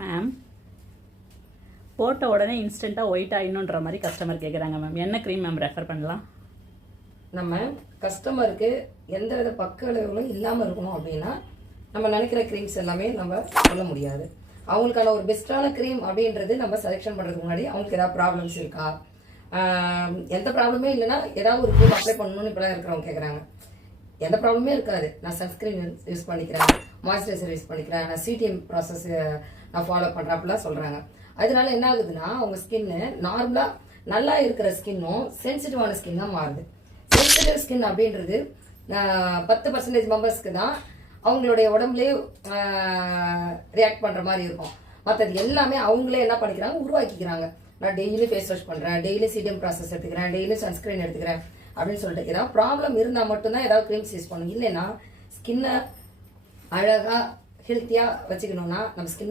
Ma'am, போட்ட உடனே இன்ஸ்டண்ட்டாக ஒயிட் ஆகணுன்ற மாதிரி கஸ்டமர் கேட்குறாங்க மேம். என்ன க்ரீம் மேம் ரெஃபர் பண்ணலாம்? நம்ம கஸ்டமருக்கு எந்த வித பக்க விளைவுகளும் இல்லாமல் இருக்கணும் அப்படின்னா நம்ம நினைக்கிற க்ரீம்ஸ் எல்லாமே நம்ம சொல்ல முடியாது. அவங்களுக்கான ஒரு பெஸ்ட்டான க்ரீம் அப்படின்றது நம்ம செலெக்ஷன் பண்ணுறதுக்கு முன்னாடி அவங்களுக்கு ஏதாவது ப்ராப்ளம்ஸ் இருக்கா, எந்த ப்ராப்ளமே இல்லைன்னா ஏதாவது ஒரு க்ரீம் அப்ளை பண்ணணும்னு இப்போலாம் இருக்கிறவங்க கேட்குறாங்க. எந்த ப்ராப்ளமே இருக்காது, நான் சன்ஸ்கிரீன் யூஸ் பண்ணிக்கிறேன், மாய்ஸ்சரைசர் யூஸ் பண்ணிக்கிறேன், நான் சிடிஎம் ப்ராசஸ் நான் ஃபாலோ பண்ணுறேன் அப்படிலாம் சொல்கிறாங்க. அதனால என்ன ஆகுதுன்னா அவங்க ஸ்கின்னு நார்மலாக நல்லா இருக்கிற ஸ்கின்னும் சென்சிட்டிவான ஸ்கின் தான் மாறுது. சென்சிட்டிவ் ஸ்கின் அப்படின்றது 10% மெம்பர்ஸ்க்கு தான் அவங்களுடைய உடம்புலேயே ரியாக்ட் பண்ணுற மாதிரி இருக்கும். மற்றது எல்லாமே அவங்களே என்ன பண்ணிக்கிறாங்க, உருவாக்கிக்கிறாங்க. நான் டெய்லி ஃபேஸ் வாஷ் பண்ணுறேன், டெய்லி சிடிஎம் ப்ராசஸ் எடுத்துக்கிறேன், டெய்லி சன்ஸ்கிரீன் எடுத்துக்கிறேன் அப்படின்னு சொல்லிட்டு ஏதாவது ப்ராப்ளம் இருந்தால் மட்டும்தான் ஏதாவது க்ரீம்ஸ் யூஸ் பண்ணணும். இல்லைன்னா ஸ்கின்னை அழகாக ஹெல்த்தியாக வச்சுக்கணும்னா நம்ம ஸ்கின்